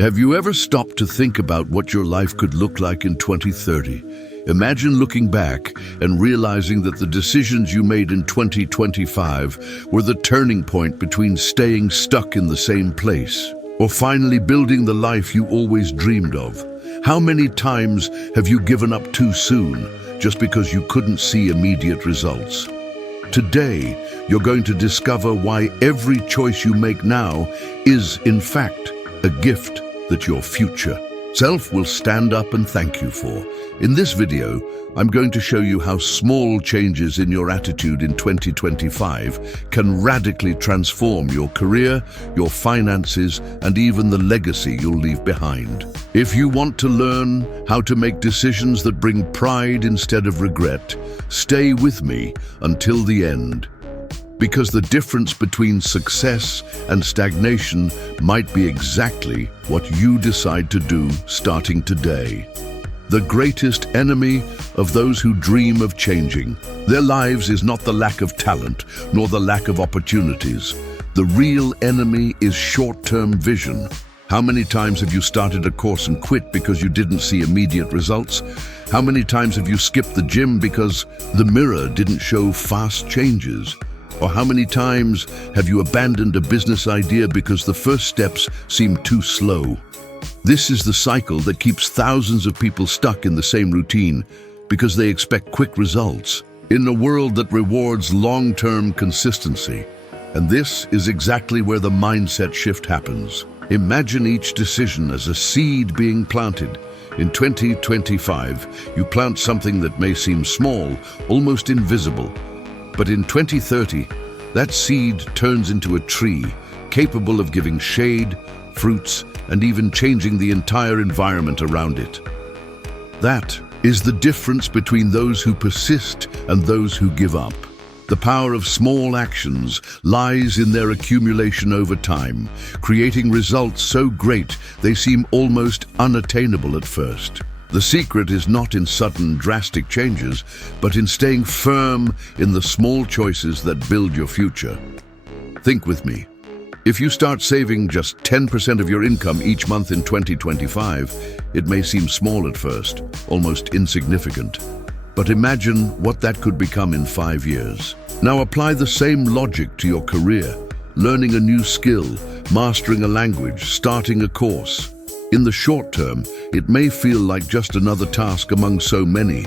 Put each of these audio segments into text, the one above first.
Have you ever stopped to think about what your life could look like in 2030? Imagine looking back and realizing that the decisions you made in 2025 were the turning point between staying stuck in the same place or finally building the life you always dreamed of. How many times have you given up too soon just because you couldn't see immediate results? Today, you're going to discover why every choice you make now is, in fact, a gift that your future self will stand up and thank you for. In this video, I'm going to show you how small changes in your attitude in 2025 can radically transform your career, your finances, and even the legacy you'll leave behind. If you want to learn how to make decisions that bring pride instead of regret, stay with me until the end. Because the difference between success and stagnation might be exactly what you decide to do starting today. The greatest enemy of those who dream of changing their lives is not the lack of talent, nor the lack of opportunities. The real enemy is short-term vision. How many times have you started a course and quit because you didn't see immediate results? How many times have you skipped the gym because the mirror didn't show fast changes? Or how many times have you abandoned a business idea because the first steps seemed too slow? This is the cycle that keeps thousands of people stuck in the same routine because they expect quick results in a world that rewards long-term consistency. And this is exactly where the mindset shift happens. Imagine each decision as a seed being planted. In 2025, you plant something that may seem small, almost invisible. But in 2030, that seed turns into a tree, capable of giving shade, fruits, and even changing the entire environment around it. That is the difference between those who persist and those who give up. The power of small actions lies in their accumulation over time, creating results so great they seem almost unattainable at first. The secret is not in sudden, drastic changes, but in staying firm in the small choices that build your future. Think with me. If you start saving just 10% of your income each month in 2025, it may seem small at first, almost insignificant. But imagine what that could become in 5 years. Now apply the same logic to your career, learning a new skill, mastering a language, starting a course. In the short term, it may feel like just another task among so many.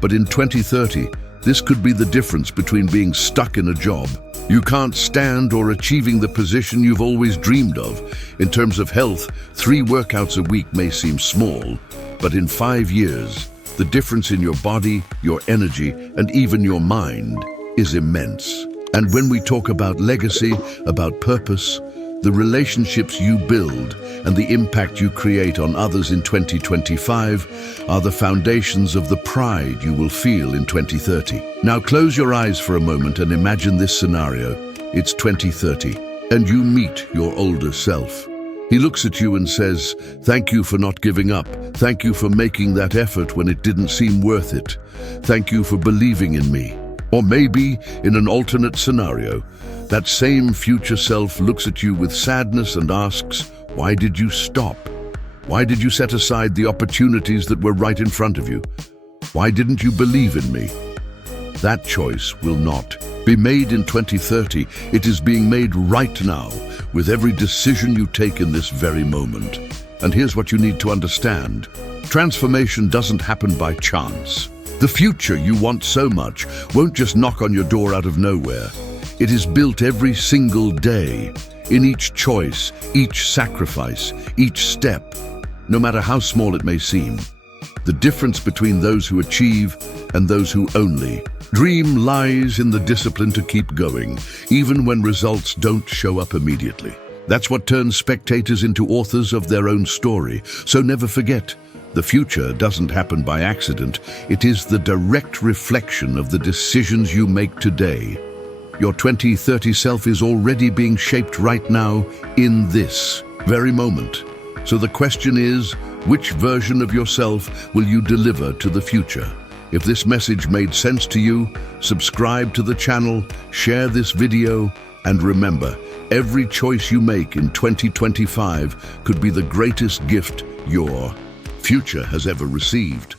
But in 2030, this could be the difference between being stuck in a job you can't stand or achieving the position you've always dreamed of. In terms of health, 3 workouts a week may seem small, but in 5 years, the difference in your body, your energy, and even your mind is immense. And when we talk about legacy, about purpose, the relationships you build and the impact you create on others in 2025 are the foundations of the pride you will feel in 2030. Now close your eyes for a moment and imagine this scenario. It's 2030, and you meet your older self. He looks at you and says, "Thank you for not giving up. Thank you for making that effort when it didn't seem worth it. Thank you for believing in me." Or maybe, in an alternate scenario, that same future self looks at you with sadness and asks, "Why did you stop? Why did you set aside the opportunities that were right in front of you? Why didn't you believe in me?" That choice will not be made in 2030. It is being made right now, with every decision you take in this very moment. And here's what you need to understand. Transformation doesn't happen by chance. The future you want so much won't just knock on your door out of nowhere. It is built every single day, in each choice, each sacrifice, each step, no matter how small it may seem. The difference between those who achieve and those who only dream lies in the discipline to keep going, even when results don't show up immediately. That's what turns spectators into authors of their own story. So never forget, the future doesn't happen by accident. It is the direct reflection of the decisions you make today. Your 2030 self is already being shaped right now in this very moment. So the question is, which version of yourself will you deliver to the future? If this message made sense to you, subscribe to the channel, share this video, And remember, every choice you make in 2025 could be the greatest gift your future has ever received.